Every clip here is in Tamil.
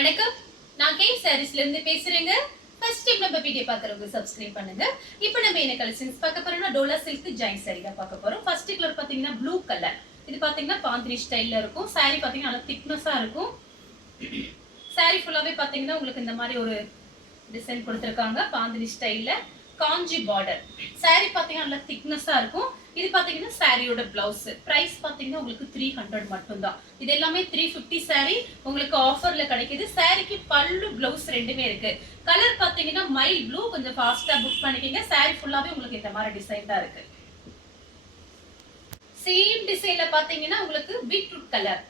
வணக்கம், நான் கே சாரீஸ்ல இருந்து பேசுறேங்க. ஃபர்ஸ்ட் டைம் நம்ம வீடியோ பார்க்கறவங்க சப்ஸ்கிரைப் பண்ணுங்க. இப்போ நம்ம என்ன கலெக்ஷன்ஸ் பார்க்க போறோம்னா டோலா சில்க் ஜாயின் சாரி தான் பார்க்க போறோம். ஃபர்ஸ்ட் கலர் பாத்தீங்கன்னா ப்ளூ கலர். இது பாத்தீங்கன்னா பாந்தினி ஸ்டைல்ல இருக்கும். சாரி பாத்தீங்கன்னா நல்லா திக்னஸா இருக்கும். சாரி ஃபுல்லாவே பாத்தீங்கன்னா உங்களுக்கு இந்த மாதிரி ஒரு டிசைன் கொடுத்திருக்காங்க. பாந்தினி ஸ்டைல்ல காஞ்சி பார்டர். சாரி பாத்தீங்கன்னா நல்லா திக்னஸா இருக்கும். இது பாத்தீங்கன்னா சாரியோட பிளவுஸ். பிரைஸ் பாத்தீங்கன்னா உங்களுக்கு 300 மட்டும் தான். இது எல்லாமே 350 சாரி உங்களுக்கு ஆஃபர்ல கிடைக்குது. சாரிக்கு பல்லு பிளவுஸ் ரெண்டுமே இருக்கு. கலர் பாத்தீங்கன்னா மைல் ப்ளூ. கொஞ்சம் ஃபாஸ்டா புக் பண்ணிக்கங்க. சாரி ஃபுல்லாவே உங்களுக்கு இந்த மாதிரி டிசைன் தான் இருக்கு. சேம் டிசைன்ல பாத்தீங்கன்னா உங்களுக்கு பீட்ரூட் கலர்.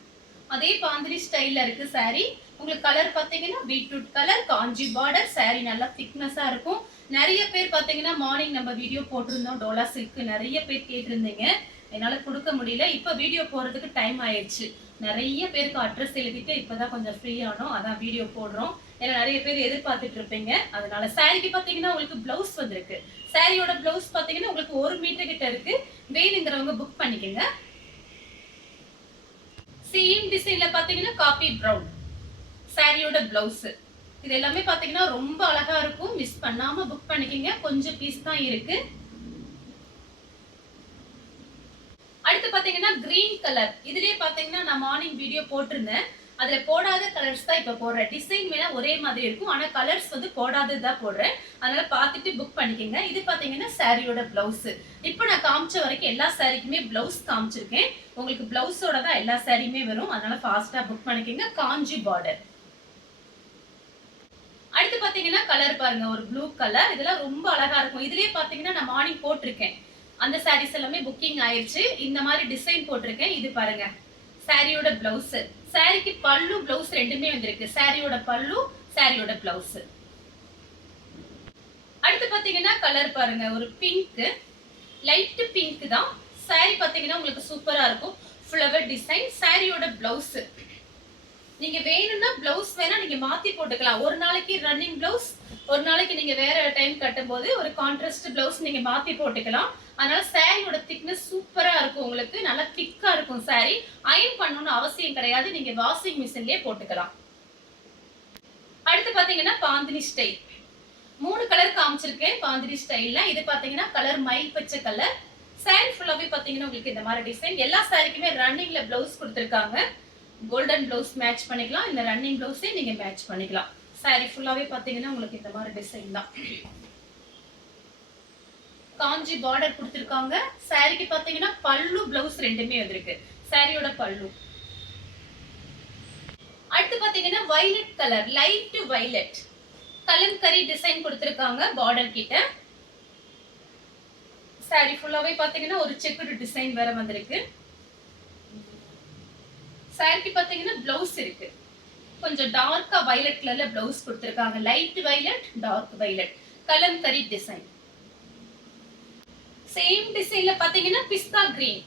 அதே பாந்தினி ஸ்டைல்ல இருக்கு சாரி. உங்களுக்கு கலர் பாத்தீங்கன்னா பீட்ரூட் கலர், காஞ்சி பார்டர். சாரி நல்லா திக்னஸா இருக்கும். நிறைய பேர் பாத்தீங்கன்னா மார்னிங் நம்ம வீடியோ போட்டிருந்தோம் டோலா சில்க். நிறைய பேர் கேட்டிருந்தீங்க, என்னால கொடுக்க முடியல. இப்ப வீடியோ போறதுக்கு டைம் ஆயிடுச்சு. நிறைய பேருக்கு அட்ரஸ் எழுதிட்டு இப்பதான் கொஞ்சம் ஃப்ரீ ஆனோம், அதான் வீடியோ போடுறோம். ஏன்னா நிறைய பேர் எதிர்பார்த்துட்டு இருப்பீங்க. அதனால சாரிக்கு பாத்தீங்கன்னா உங்களுக்கு பிளவுஸ் வந்திருக்கு. சாரியோட பிளவுஸ் பாத்தீங்கன்னா உங்களுக்கு 1 மீட்டர் கிட்ட இருக்கு. வேணுங்கிறவங்க புக் பண்ணிக்கங்க. சேம் டிசைன்ல பாத்தீங்கன்னா காபி பிரவுன் சாரியோட பிளவுஸ். இது எல்லாமே பாத்தீங்கன்னா ரொம்ப அழகா இருக்கும். மிஸ் பண்ணாம புக் பண்ணிக்கங்க. கொஞ்சம் பீஸ் தான் இருக்கு. அடுத்து பாத்தீங்கன்னா கிரீன் கலர். இதுலயே பாத்தீங்கன்னா நான் மார்னிங் வீடியோ போட்டிருந்தேன். அதுல போடாத கலர்ஸ் தான் இப்ப போடுறேன். டிசைன் வேணா ஒரே மாதிரி இருக்கும், ஆனா கலர்ஸ் வந்து போடாததான் போடுறேன். அதனால பாத்துட்டு புக் பண்ணிக்கங்க. இது பாத்தீங்கன்னா சாரியோட பிளவுஸ். இப்ப நான் காமிச்ச வரைக்கும் எல்லா சாரிக்குமே பிளவுஸ் காமிச்சிருக்கேன். உங்களுக்கு பிளவுஸோட தான் எல்லா சாரியுமே வரும். அதனால ஃபாஸ்டா புக் பண்ணிக்கங்க. காஞ்சி பார்டர். அடுத்து பாத்தீங்கன்னா கலர் பாருங்க, ஒரு ப்ளூ கலர். இதெல்லாம் ரொம்ப அழகா இருக்கும். இதுலயே பாத்தீங்கன்னா நான் மார்னிங் போட்டிருக்கேன். அந்த சாரீஸ் எல்லாமே புக்கிங் ஆயிருச்சு. இந்த மாதிரி டிசைன் போட்டிருக்கேன். இது பாருங்க சாரியோட பிளவுஸ். சாரிக்கு பல்லு பிளவுஸ் ரெண்டுமே வந்திருக்கு. சாரியோட பல்லு, சாரியோட பிளவுஸ். அடுத்து பாத்தீங்கன்னா கலர் பாருங்க, ஒரு பிங்க், லைட் பிங்க் தான். சாரி பாத்தீங்கன்னா உங்களுக்கு சூப்பரா இருக்கும். Flower design. சாரியோட பிளவுஸ் நீங்க வேணும்னா பிளவுஸ் வேணா நீங்க மாத்தி போட்டுக்கலாம். ஒரு நாளைக்கு ரன்னிங் பிளவுஸ், ஒரு நாளைக்கு நீங்க வேற டைம் கட்டும்போது ஒரு கான்ட்ராஸ்ட் பிளவுஸ் நீங்க மாத்தி போட்டுக்கலாம். அதனால சாரியோட திக்னஸ் சூப்பரா இருக்கும். உங்களுக்கு நல்லா திக்கா இருக்கும். சாரி அயன் பண்ணணும்னு அவசியம் கிடையாது. நீங்க வாஷிங் மிஷின்லயே போட்டுக்கலாம். அடுத்து பாத்தீங்கன்னா பாந்தினி ஸ்டைல். 3 கலர் காமிச்சிருக்கேன் பாந்தினி ஸ்டைல்ல. இது பாத்தீங்கன்னா கலர் மயில் பச்சை கலர். சாரி ஃபுல்லாவே பாத்தீங்கன்னா உங்களுக்கு இந்த மாதிரி டிசைன். எல்லா சாரிக்குமே ரன்னிங்ல பிளவுஸ் கொடுத்திருக்காங்க. கோல்டன் பிளவுஸ் மேட்ச் பண்ணிக்கலாம். இந்த ரன்னிங் பிளவுஸே நீங்க மேட்ச் பண்ணிக்கலாம். சாரி ஃபுல்லாவே பாத்தீங்கன்னா உங்களுக்கு இந்த மாதிரி டிசைன் தான். காஞ்சி பார்டர் கொடுத்திருக்காங்க. சாரிக்கு பாத்தீங்கன்னா பல்லு பிளவுஸ் ரெண்டுமே வந்திருக்கு. சாரியோட பல்லு. அடுத்து பாத்தீங்கன்னா violet colour, light violet kalamkari design கொடுத்திருக்காங்க பார்டர் கிட்ட. சாரி ஃபுல்லாவே பாத்தீங்கன்னா ஒரு செக்குடு டிசைன் வேற வந்திருக்கு. சாரிக்கு பாத்தீங்கன்னா பிளவுஸ் இருக்கு. கொஞ்சம் டார்க்கா வயலட் கலர்ல பிளவுஸ் கொடுத்திருக்காங்க. Light violet, dark violet kalamkari design. Same டிசைன்ல பாத்தீங்கன்னா பிஸ்தா கிரீன்.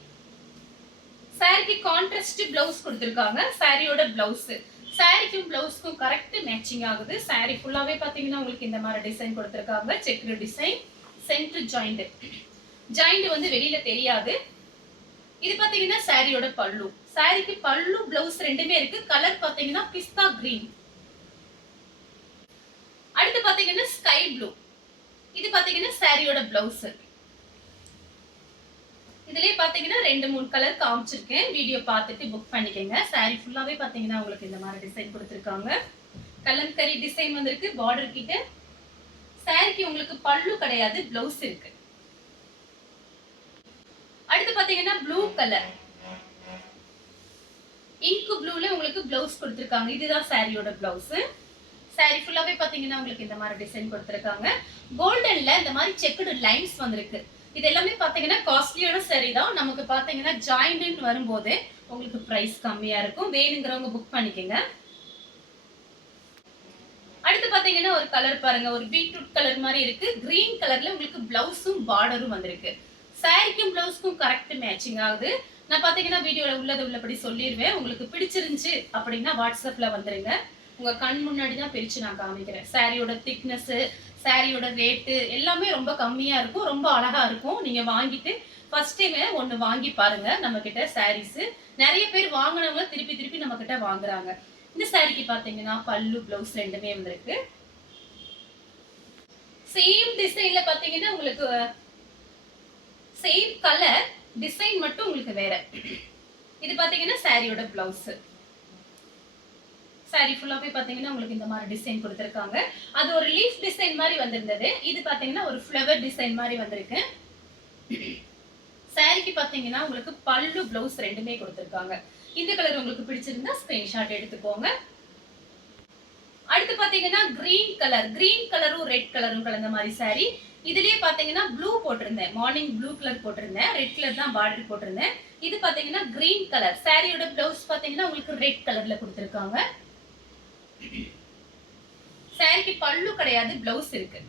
சாரிக்கு கான்ட்ராஸ்ட் பிளவுஸ் கொடுத்திருக்காங்க. சாரியோட பிளவுஸ். சாரிக்கும் பிளவுஸ்க்கும் கரெக்ட் மேட்சிங் ஆகுது. சாரி ஃபுல்லாவே பாத்தீங்கன்னா உங்களுக்கு இந்த மாதிரி டிசைன் கொடுத்திருக்காங்க. Checked design. Centre joint. Joint வந்து வெளியில தெரியாது. இது பாத்தீங்கன்னா சாரியோட பல்லு. சாரிக்கு பல்லு பிளவுஸ் ரெண்டுமே இருக்கு. கலர் பாத்தீங்கன்னா பிஸ்தா கிரீன். அடுத்து பாத்தீங்கன்னா ஸ்கை ப்ளூ. இது பாத்தீங்கன்னா சாரியோட பிளவுஸ். இதுலயே பாத்தீங்கன்னா 2-3 கலர் காமிச்சிருக்கேன். வீடியோ பார்த்துட்டு புக் பண்ணிக்கங்க. சாரி ஃபுல்லாவே பாத்தீங்கன்னா உங்களுக்கு இந்த மாதிரி டிசைன் கொடுத்திருக்காங்க. கலம்கரி டிசைன் வந்திருக்கு பார்டர் கிட்ட. சாரிக்கு உங்களுக்கு பல்லு கிடையாது, பிளவுஸ் இருக்கு. அடுத்து பாத்தீங்கன்னா ப்ளூ கலர், இங்க் ப்ளூல உங்களுக்கு பிளவுஸ் கொடுத்திருக்காங்க. இதுதான் சாரியோட பிளவுஸ். சாரி ஃபுல்லாவே பாத்தீங்கன்னா உங்களுக்கு இந்த மாதிரி டிசைன் கொடுத்திருக்காங்க. கோல்டன்ல இந்த மாதிரி செக்குடு லைன்ஸ் வந்திருக்கு. இது எல்லாமே பாத்தீங்கன்னா காஸ்ட்லியான சாரி தான். நமக்கு பாத்தீங்கன்னா ஜாயிண்ட் வரும்போது உங்களுக்கு பிரைஸ் கம்மியா இருக்கும். வேணுங்கிறவங்க புக் பண்ணிக்கங்க. அடுத்து பாத்தீங்கன்னா ஒரு கலர் பாருங்க, ஒரு பீட்ரூட் கலர் மாதிரி இருக்கு. கிரீன் கலர்ல உங்களுக்கு பிளவுஸும் பார்டரும் வந்திருக்கு. சாரிக்கும் பிளவுஸ்க்கும் கரெக்ட் மேட்சிங் ஆகுது. நான் பாத்தீங்கன்னா வீடியோல உள்ளபடி சொல்லிடுவேன். உங்களுக்கு பிடிச்சிருந்துச்சு அப்படின்னா வாட்ஸ்அப்ல வந்துருங்க. உங்க கண் முன்னாடி தான் பிரிச்சு நான் காமிக்கிறேன். சாரியோட திக்னஸ், சாரியோட ரேட்டு எல்லாமே ரொம்ப கம்மியா இருக்கும். ரொம்ப அழகா இருக்கும். நீங்க வாங்கிட்டு ஃபர்ஸ்ட் டைம் ஒன்னு வாங்கி பாருங்க. நம்ம கிட்ட சாரீஸ் நிறைய பேர் வாங்கினவங்க திருப்பி திருப்பி நம்ம கிட்ட வாங்குறாங்க. இந்த சாரிக்கு பாத்தீங்கன்னா பல்லு பிளவுஸ் ரெண்டுமே வந்திருக்கு. சேம் டிசைன்ல பாத்தீங்கன்னா உங்களுக்கு சேம் கலர், டிசைன் மட்டும் உங்களுக்கு வேற. இது பாத்தீங்கன்னா சாரியோட பிளவுஸ். சாரி ஃபுல்லாவே பாத்தீங்கன்னா உங்களுக்கு இந்த மாதிரி டிசைன் கொடுத்திருக்காங்க. அது ஒரு லீஃப் டிசைன் மாதிரி வந்திருந்தது. இது பாத்தீங்கன்னா ஒரு ஃப்ளவர் டிசைன் மாதிரி வந்திருக்கு. சாரிக்கு பாத்தீங்கன்னா உங்களுக்கு பல்லு பிளவுஸ் ரெண்டுமே கொடுத்திருக்காங்க. இந்த கலர் உங்களுக்கு பிடிச்சிருந்தா ஸ்கிரீன்ஷாட் எடுத்துக்கோங்க. அடுத்து பாத்தீங்கன்னா கிரீன் கலரும் ரெட் கலரும் கலந்த மாதிரி சாரி. இதுலயே பாத்தீங்கன்னா ப்ளூ போட்டிருந்தேன். மார்னிங் ப்ளூ கலர் போட்டிருந்தேன். ரெட் கலர் தான் பார்டர் போட்டிருந்தேன். இது பாத்தீங்கன்னா கிரீன் கலர். சாரியோட பிளவுஸ் பாத்தீங்கன்னா உங்களுக்கு ரெட் கலர்ல கொடுத்திருக்காங்க. சாரிக்கு பல்லு கிடையாது, பிளவுஸ் இருக்கு.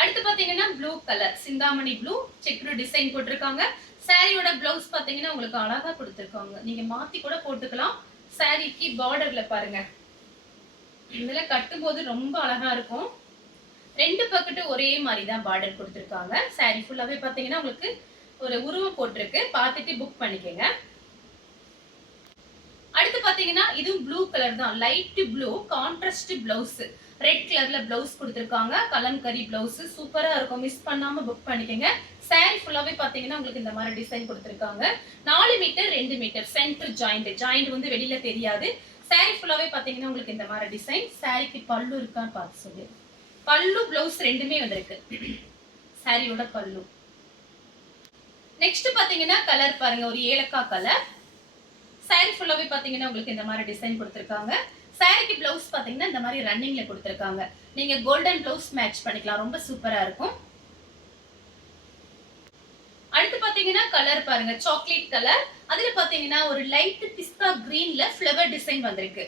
அடுத்து பாத்தீங்கன்னா blue colour, Chintamani blue checked design போட்டிருக்காங்க. சாரியோட பிளவுஸ் பாத்தீங்கன்னா உங்களுக்கு அழகா கொடுத்திருக்காங்க. நீங்க மாத்தி கூட போட்டுக்கலாம். சாரிக்கு பார்டர்ல பாருங்க, இதுல கட்டும் போது ரொம்ப அழகா இருக்கும். ரெண்டு பக்கெட்டும் ஒரே மாதிரி தான் பார்டர் கொடுத்திருக்காங்க. சாரி ஃபுல்லாவே பாத்தீங்கன்னா உங்களுக்கு ஒரு உருவம் போட்டிருக்கு. பார்த்துட்டு புக் பண்ணிக்கங்க. அடுத்து பாத்தீங்கன்னா இதுவும் ப்ளூ கலர் தான், light blue contrast blouse. Red கலர்ல பிளவுஸ் கொடுத்திருக்காங்க. கலம்கரி பிளவுஸ் சூப்பரா இருக்கும். மிஸ் பண்ணாம புக் பண்ணிக்கங்க. சாரி ஃபுல்லாவே பாத்தீங்கன்னா உங்களுக்கு இந்த மாதிரி டிசைன் கொடுத்திருக்காங்க. 4 மீட்டர் 2 மீட்டர் சென்டர் ஜாயிண்ட் வந்து வெளியில தெரியாது. சாரி ஃபுல்லாவே பாத்தீங்கன்னா உங்களுக்கு இந்த மாதிரி டிசைன். சாரிக்கு பல்லு இருக்கான்னு பார்த்து சொல்லு. பல்லு பிளவுஸ் ரெண்டுமே வந்திருக்கு. சாரியோட பல்லு. நெக்ஸ்ட் பாத்தீங்கன்னா கலர் பாருங்க, ஒரு ஏலக்காய் கலர். சாரி ஃபுல்லாவே பாத்தீங்கன்னா உங்களுக்கு இந்த மாதிரி டிசைன் கொடுத்திருக்காங்க. சாரிக்கு பிளவுஸ் பாத்தீங்கன்னா இந்த மாதிரி ரன்னிங்ல கொடுத்திருக்காங்க. நீங்க கோல்டன் பிளவுஸ் மேட்ச் பண்ணிக்கலாம். ரொம்ப சூப்பரா இருக்கும். அடுத்து பாத்தீங்கன்னா கலர் பாருங்க, சாக்லேட் கலர். அதுல பாத்தீங்கன்னா ஒரு லைட் பிஸ்தா கிரீன்ல ஃப்ளவர் டிசைன் வந்திருக்கு.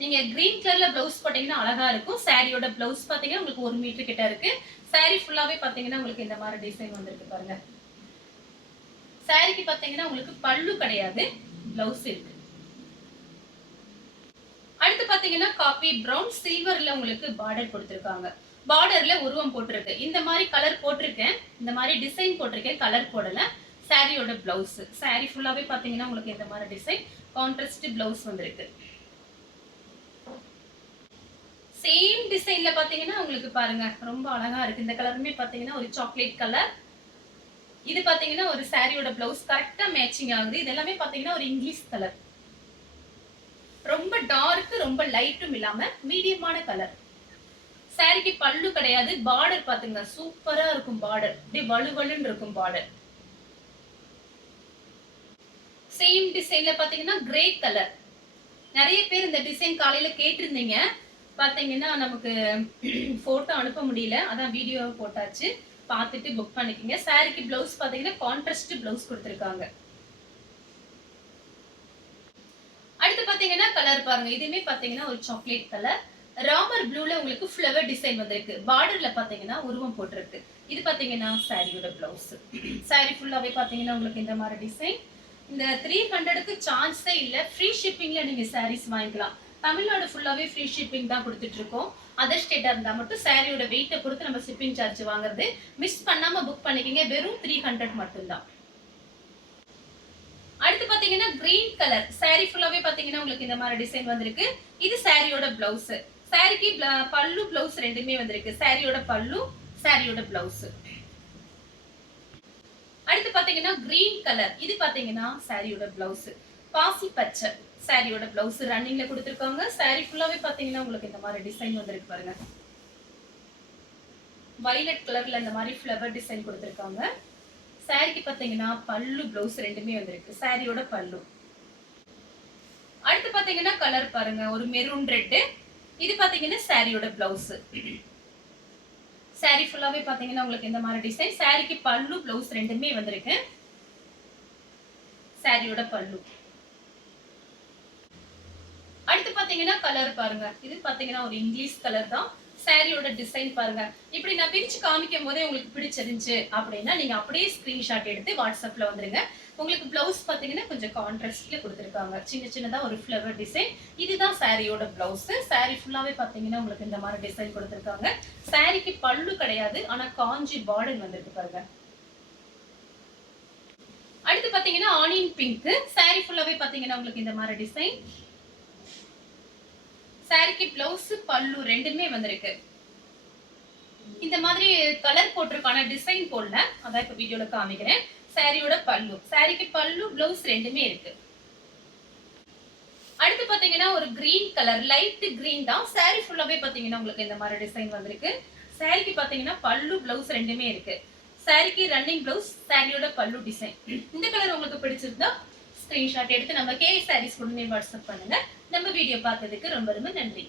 நீங்க கிரீன் கலர்ல பிளவுஸ் போட்டீங்கன்னா அழகா இருக்கும். சாரியோட பிளவுஸ் பாத்தீங்கன்னா உங்களுக்கு 1 மீட்டர் கிட்ட இருக்கு. சாரி ஃபுல்லாவே பாத்தீங்கன்னா உங்களுக்கு இந்த மாதிரி டிசைன் வந்திருக்கு பாருங்க. சாரிக்கு பாத்தீங்கன்னா உங்களுக்கு பல்லு கிடையாது, பிளவுஸ் இருக்கு. அடுத்து பாத்தீங்கன்னா காபி பிரவுன் சில்வர்ல உங்களுக்கு பார்டர் கொடுத்திருக்காங்க. பார்டர்ல உருவம் போட்டிருக்கு. இந்த மாதிரி கலர் போட்டிருக்கேன், இந்த மாதிரி டிசைன் போட்டிருக்கேன், கலர் போடல. சாரியோட பிளவுஸ். சாரி ஃபுல்லாவே பாத்தீங்கன்னா உங்களுக்கு இந்த மாதிரி டிசைன் கான்ட்ராஸ்ட் பிளவுஸ் வந்திருக்கு. சேம் டிசைன்ல பாத்தீங்கன்னா உங்களுக்கு பாருங்க ரொம்ப அழகா இருக்கு. இந்த கலருமே பாத்தீங்கன்னா ஒரு சாக்லேட் கலர். இது பாத்தீங்கன்னா ஒரு சாரியோட பிளவுஸ் கரெக்டா மேட்சிங் ஆகுது. இது எல்லாமே பாத்தீங்கன்னா ஒரு இங்கிலீஷ் கலர். ரொம்ப டார்க் ரொம்ப லைட்டும் இல்லாம மீடியமான கலர். சாரிக்கு பல்லு கிடையாது. பார்டர் பாத்துங்க சூப்பரா இருக்கும். பார்டர் அப்படியே வலுவலுன்னு இருக்கும் பார்டர். சேம் டிசைன்ல பாத்தீங்கன்னா கிரே கலர். நிறைய பேர் இந்த டிசைன் காலையில கேட்டிருந்தீங்க. பாத்தீங்கன்னா நமக்கு போட்டோ அனுப்ப முடியல, அதான் வீடியோ போட்டாச்சு. பார்த்துட்டு புக் பண்ணிக்கங்க. சாரிக்கு பிளவுஸ் பாத்தீங்கன்னா கான்ட்ராஸ்ட் பிளவுஸ் கொடுத்திருக்காங்க. அடுத்து பாத்தீங்கன்னா கலர் பாருங்க, இதுமே பாத்தீங்கன்னா ஒரு சாக்லேட் கலர். ராமர் ப்ளூல உங்களுக்கு ஃப்ளவர் டிசைன் வந்திருக்கு. பார்டர்ல பாத்தீங்கன்னா உருவம் போட்டிருக்கு. இது பாத்தீங்கன்னா சாரியோட பிளவுஸ். சாரி ஃபுல்லாவே பாத்தீங்கன்னா உங்களுக்கு இந்த மாதிரி டிசைன். இந்த 300க்கு சான்ஸே இல்ல. ஃப்ரீ ஷிப்பிங்ல நீங்க சாரீஸ் வாங்கிக்கலாம். தமிழ்நாடு ஃபுல்லாவே ஃப்ரீ ஷிப்பிங் தான் கொடுத்துட்டு இருக்கோம். அதர் ஸ்டேட்டா இருந்தா மட்டும் சாரியோட வெயிட்டை பொறுத்து நம்ம ஷிப்பிங் சார்ஜ் வாங்குறது. மிஸ் பண்ணாம புக் பண்ணிக்கங்க. வெறும் 300 மட்டும்தான். அடுத்து பாத்தீங்கன்னா கிரீன் கலர். சாரி ஃபுல்லாவே பாத்தீங்கன்னா உங்களுக்கு இந்த மாதிரி டிசைன் வந்திருக்கு. இது சாரியோட பிளவுஸ். சாரிக்கு பல்லு பிளவுஸ் ரெண்டுமே வந்திருக்கு. சாரியோட பல்லு, சாரியோட பிளவுஸ். அடுத்து பாத்தீங்கன்னா கிரீன் கலர். இது பாத்தீங்கன்னா சாரியோட பிளவுஸ். பாசி பச்சை சாரியோட பிளவுஸ் ரன்னிங்ல கொடுத்திருக்காங்க. சாரி ஃபுல்லாவே பாத்தீங்கன்னா உங்களுக்கு இந்த மாதிரி டிசைன் வந்திருக்கு பாருங்க. வயலட் கலர்ல இந்த மாதிரி ஃப்ளவர் டிசைன் கொடுத்திருக்காங்க. சாரிக்கு பாத்தீங்கன்னா பல்லு பிளவுஸ் ரெண்டுமே வந்திருக்கு. சாரியோட பல்லு. அடுத்து பாத்தீங்கன்னா கலர் பாருங்க, ஒரு மெரூன் ரெட். இது பாத்தீங்கன்னா சாரியோட பிளவுஸ். சாரி ஃபுல்லாவே பாத்தீங்கன்னா உங்களுக்கு இந்த மாதிரி டிசைன். சாரிக்கு பல்லு பிளவுஸ் ரெண்டுமே வந்திருக்கு. சாரியோட பல்லு. அடுத்து பாத்தீங்கன்னா கலர் பாருங்க, இது பாத்தீங்கன்னா ஒரு இங்கிலீஷ் கலர் தான். சாரியோட டிசைன் பாருங்க. இப்படி நான் பிரிச்சு காமிக்கும் போதே உங்களுக்கு பிடிச்சிருந்துச்சு அப்படின்னா நீங்க அப்படியே ஸ்கிரீன்ஷாட் எடுத்து வாட்ஸ்அப்ல வந்துருங்க. உங்களுக்கு பிளவுஸ் பாத்தீங்கன்னா கொஞ்சம் கான்ட்ராஸ்ட்ல கொடுத்திருக்காங்க. சின்ன சின்னதா ஒரு ஃப்ளவர் டிசைன். இதுதான் சாரியோட பிளவுஸ். சாரி ஃபுல்லாவே பாத்தீங்கன்னா உங்களுக்கு இந்த மாதிரி டிசைன் கொடுத்திருக்காங்க. சாரிக்கு பல்லு கிடையாது, ஆனா காஞ்சி பார்டர் வந்திருக்கு பாருங்க. அடுத்து பாத்தீங்கன்னா ஆனியன் பிங்க். saree ஃபுல்லாவே பாத்தீங்கன்னா உங்களுக்கு இந்த மாதிரி டிசைன். சாரிக்கு பிளவுஸ் பல்லு ரெண்டுமே வந்திருக்கு. இந்த மாதிரி கலர் போட்டிருக்கான டிசைன் போடல, அதான் இப்ப வீடியோல காமிக்கிறேன். சாரியோட பல்லு, சாரிக்கு பல்லு பிளவுஸ் ரெண்டுமே இருக்கு. அடுத்து பாத்தீங்கன்னா ஒரு கிரீன் கலர், லைட் கிரீன் தான். சாரி ஃபுல்லாவே பாத்தீங்கன்னா உங்களுக்கு இந்த மாதிரி டிசைன் வந்திருக்கு. சாரிக்கு பாத்தீங்கன்னா பல்லு பிளவுஸ் ரெண்டுமே இருக்கு. சாரிக்கு ரன்னிங் பிளவுஸ், சாரியோட பல்லு டிசைன். இந்த கலர் உங்களுக்கு பிடிச்சிருந்தா ஸ்கிரீன்ஷாட் எடுத்து நம்ம கே சாரீஸ் உடனே வாட்ஸ்அப் பண்ணுங்க. நம்ம வீடியோ பார்த்ததுக்கு ரொம்ப ரொம்ப நன்றி.